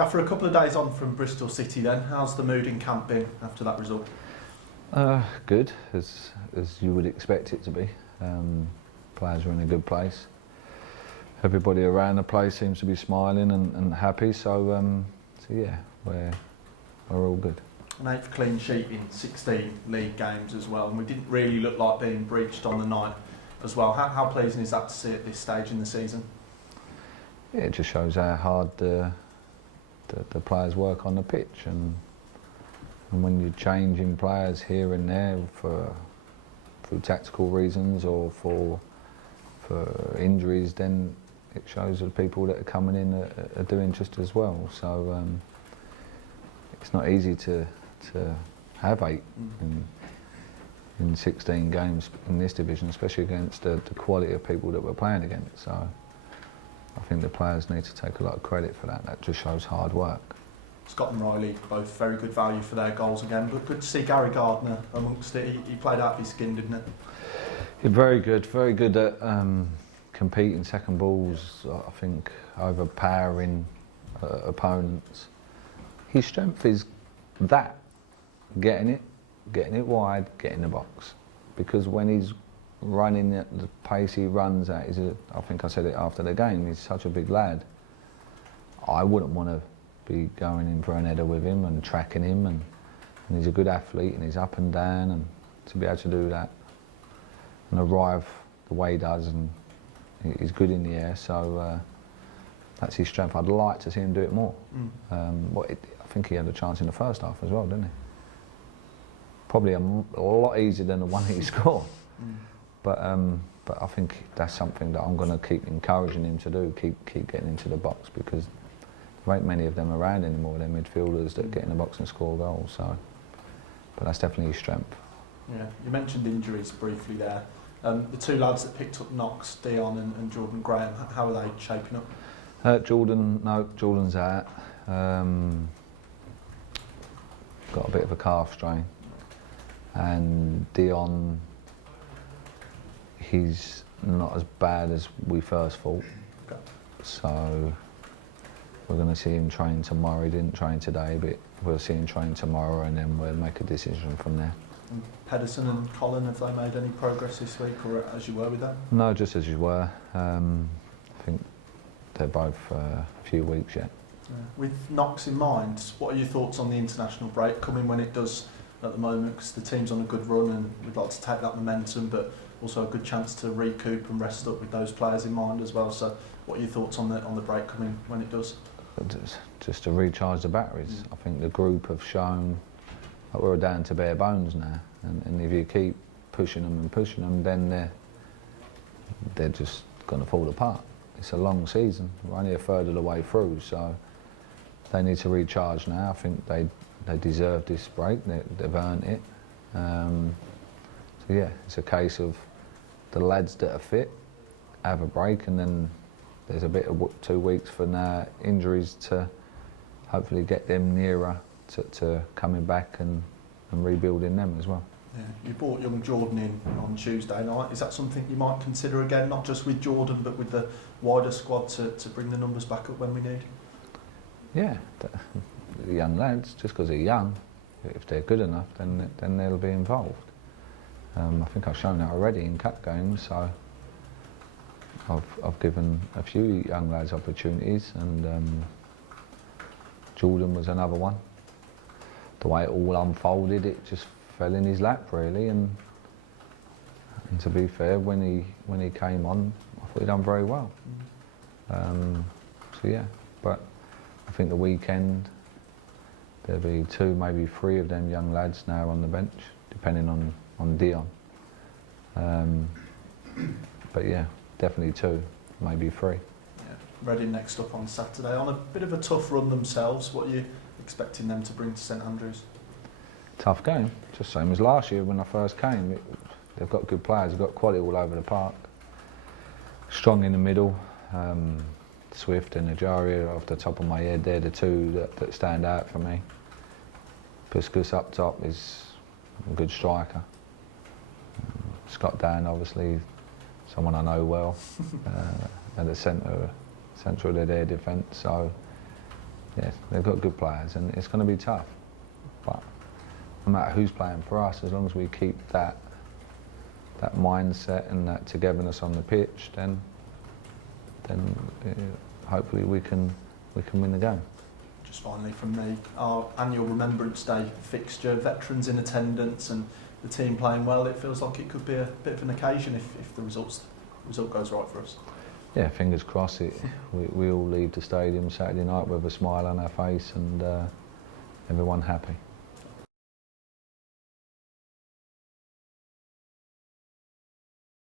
Gaffer, a couple of days on from Bristol City then, how's the mood in camp been after that result? Good, as you would expect it to be. Players are in a good place. Everybody around the place seems to be smiling and happy, so yeah, we're all good. An 8th clean sheet in 16 league games as well, and we didn't really look like being breached on the night as well. How pleasing is that to see at this stage in the season? Yeah, it just shows how hard the players work on the pitch, and when you're changing players here and there through tactical reasons or for injuries, then it shows that the people that are coming in are doing just as well. So it's not easy to have 8 in 16 games in this division, especially against the quality of people that we're playing against. So I think the players need to take a lot of credit for that. That just shows hard work. Scott and Riley, both very good value for their goals again, but good to see Gary Gardner amongst it. He played out of his skin, didn't he? Yeah, very good at competing second balls, I think, overpowering opponents. His strength is that, getting it wide, getting the box. Because when he's running at the pace he runs at, I think I said it after the game, he's such a big lad. I wouldn't want to be going in for an header with him and tracking him, and he's a good athlete and he's up and down, and to be able to do that and arrive the way he does, and he's good in the air, so that's his strength. I'd like to see him do it more. I think he had a chance in the first half as well, didn't he? Probably a lot easier than the one he scored. But I think that's something that I'm going to keep encouraging him to do, keep getting into the box, because there ain't many of them around anymore, they're midfielders that get in the box and score goals. So, but that's definitely his strength. Yeah, you mentioned injuries briefly there. The 2 lads that picked up knocks, Dion and Jordan Graham, how are they shaping up? Jordan's out. Got a bit of a calf strain. And Dion, he's not as bad as we first thought. Okay. So we're going to see him train tomorrow. He didn't train today, but we'll see him train tomorrow, and then we'll make a decision from there. And Pedersen and Colin, have they made any progress this week, or as you were with that? No, just as you were. I think they're both a few weeks yet. Yeah. With knocks in mind, what are your thoughts on the international break coming when it does at the moment? Because the team's on a good run and we'd like to take that momentum, but also a good chance to recoup and rest up with those players in mind as well. So what are your thoughts on the break coming when it does? Just to recharge the batteries. I think the group have shown that we're down to bare bones now, and if you keep pushing them, then they're just going to fall apart. It's a long season. We're only a third of the way through, so they need to recharge now. I think they deserve this break. They've earned it. So yeah, it's a case of the lads that are fit have a break, and then there's a bit of 2 weeks for now injuries to hopefully get them nearer to coming back and rebuilding them as well. Yeah, you brought young Jordan in on Tuesday night. Is that something you might consider again, not just with Jordan but with the wider squad to bring the numbers back up when we need? Yeah, the young lads, just because they're young, if they're good enough, then they'll be involved. I think I've shown that already in cup games, so I've given a few young lads opportunities, and Jordan was another one. The way it all unfolded, it just fell in his lap really, and to be fair, when he came on, I thought he'd done very well. So yeah, but I think the weekend there'll be 2, maybe 3 of them young lads now on the bench, depending on Dion. But yeah, definitely 2, maybe 3. Yeah. Reading next up on Saturday, on a bit of a tough run themselves. What are you expecting them to bring to St Andrews? Tough game, just same as last year when I first came. They've got good players, they've got quality all over the park. Strong in the middle. Swift and Ajaria, off the top of my head, they're the 2 that stand out for me. Puskas up top is a good striker. Scott Dan, obviously, someone I know well, at the centre of their defence. So yeah, they've got good players, and it's going to be tough. But no matter who's playing for us, as long as we keep that mindset and that togetherness on the pitch, then hopefully we can win the game. Just finally from me, our annual Remembrance Day fixture, veterans in attendance and the team playing well, it feels like it could be a bit of an occasion if the result goes right for us. Yeah, fingers crossed. We all leave the stadium Saturday night with a smile on our face and everyone happy.